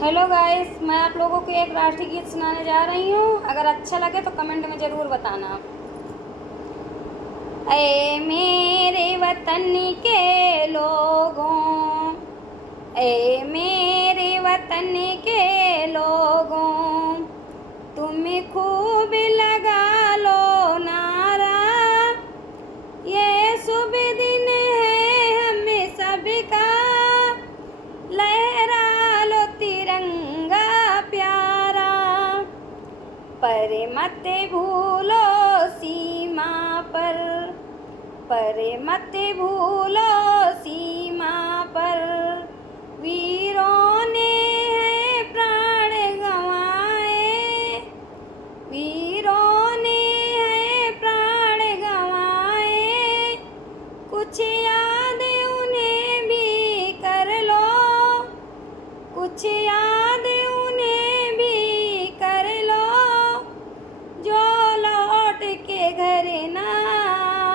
Hello guys, मैं आप लोगों को एक राष्ट्रीय गीत सुनाने जा रही हूँ। अगर अच्छा लगे तो कमेंट में ज़रूर बताना। ऐ मेरे वतन के लोगों, ऐ मेरे वतन के लोगों, तुम खूब लगा लो नारा। ये शुभ दिन है हम सबका, लहरा लो तिरंगा प्यारा। पर मत भूलो सीमा पर मत भूलो सीमा पर, वीरों ने है प्राण गंवाए, वीरों ने है प्राण गंवाए। कुछ याद उन्हें भी कर लो, कुछ याद उन्हें भी कर लो, जो लौट के घर ना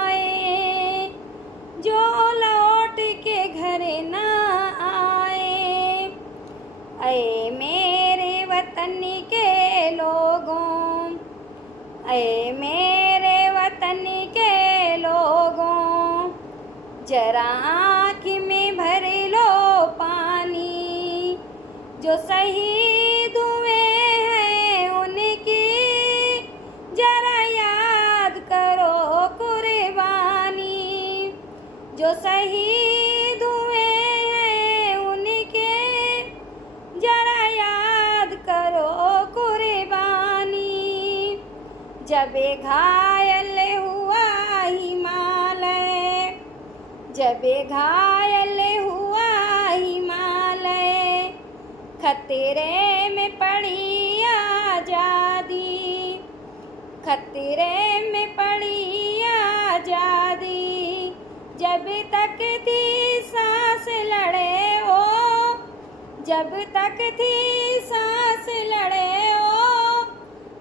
आए, जो लौट के घर ना आए। ऐ मेरे वतन के लोगों, ऐ मेरे वतन के लोगों, जरा आँख में भर लो पानी। जो शहीद हुए हैं उनकी जरा याद करो कुर्बानी। जो शहीद हुए हैं उनके जरा याद करो कुर्बानी। जब घायल हुआ हिमालय, जब घायल हुआ हिमालय, खतरे में पड़ी आज़ादी, खतरे में पड़ी आज़ादी। जब तक थी सांस लड़े ओ, जब तक थी सांस लड़े ओ,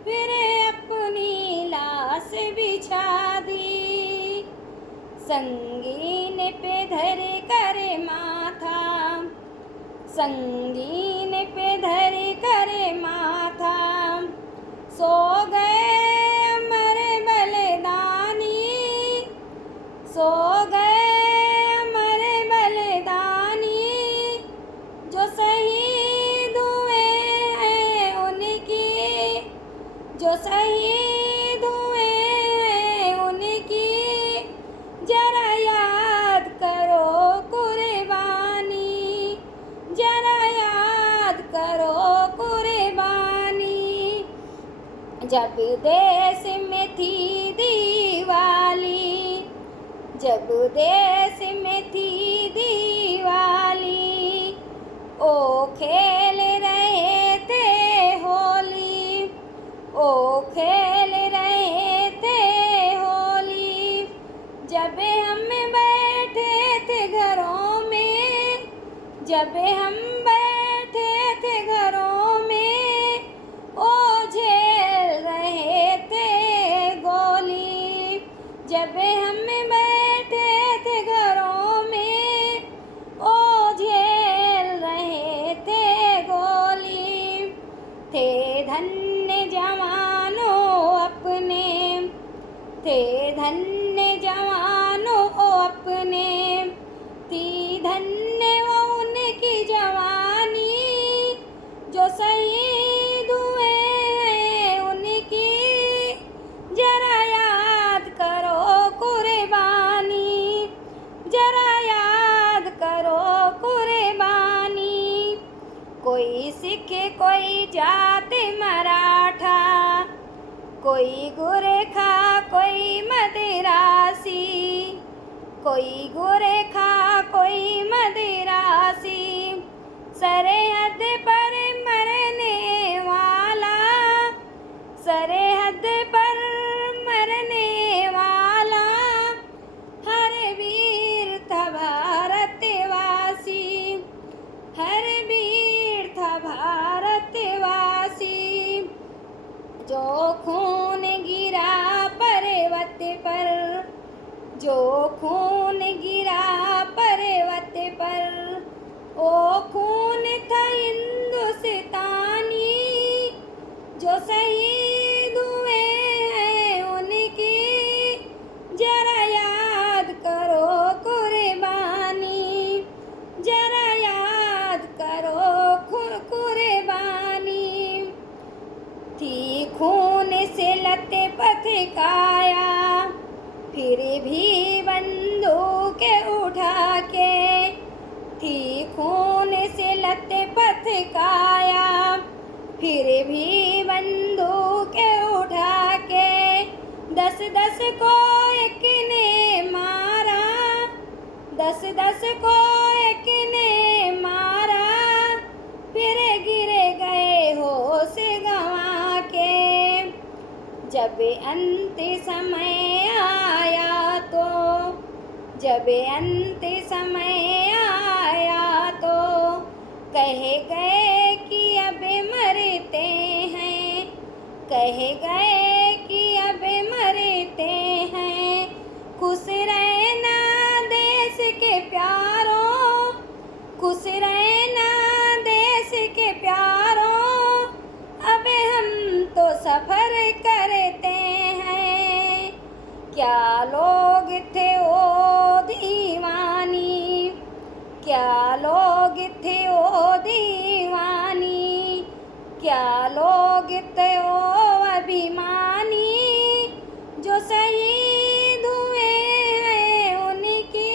फिर अपनी लाश बिछा दी। संगीन पे धर कर माथा, संगीन पे धर कर माथा, सो गए अमर बलिदानी, सो गए अमर बलिदानी। जो शहीद हुए हैं उनकी, जो शहीद हुए हैं उनकी, जरा याद करो कुर्बानी, जरा याद करो कुर्बानी। जब देश में थी दिवाली, जब देश में थी दिवाली, ओ खेल रहे थे होली, ओ खेल रहे थे होली। जब हम बैठे थे घरों में, जब हम बैठे थे घरों में, ओ झेल रहे थे गोली। जब हम बैठे थे घरों में, ओ झेल रहे थे गोली। थे धन्य जवानों अपने, थे धन्य जवानों अपने, थी धन्य वो उनकी जवानी। जो शहीद हुए हैं उनकी जरा याद करो कुर्बानी, जरा याद करो कुर्बानी। कोई सिख कोई जाति मराठा, कोई गोरखा कोई मदिरासी, कोई गोरखा कोई मदिरासी। सरहद पर मरने वाला, सरहद पर मरने वाला, हर वीर था भारतवासी, हर वीर था भारतवासी। जो खून गिरा पर्वत पर, जो खून गिरा पर्वत पर, ओ खून था हिंदुस्तान फिर भी बंदूक उठा के थी खून से लथपथ काया, फिर भी बंदूक उठा के 10-10 को एक ने मारा, 10-10 को एक ने मारा, फिर गिर गए होश गंवा के। जब अंत समय आया तो, जब अंत समय आया तो कह गए कि अब मरते हैं, कह गए कि अब मरते हैं। खुश रहना देश के प्यारों, खुश रहना देश के प्यारों, अब हम तो सफ़र करते हैं। क्या लोग थे ओ दीवानी, क्या लोग थे ओ दीवानी, क्या लोग थे ओ अभिमानी, जो शहीद हुए हैं उनकी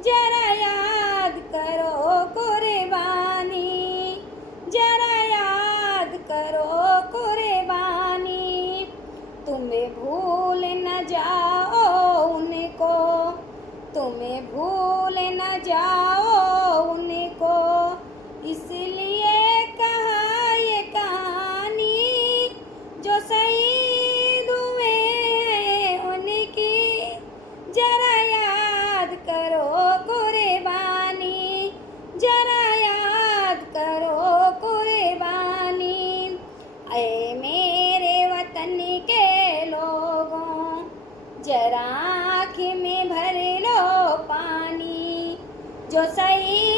जरा याद करो कुर्बानी, जरा याद करो कुर्बानी। तुम्हें भूल न जाओ उनको, तुम्हें भूल न जाओ उनको, इसलिए कहा ये कहानी, जो शहीद हुए हैं उनकी जरा याद करो कुर्बानी, जरा याद करो कुर्बानी। ऐ मेरे वतन के लोगों, जरा आँख में भर लो पानी, जो शहीद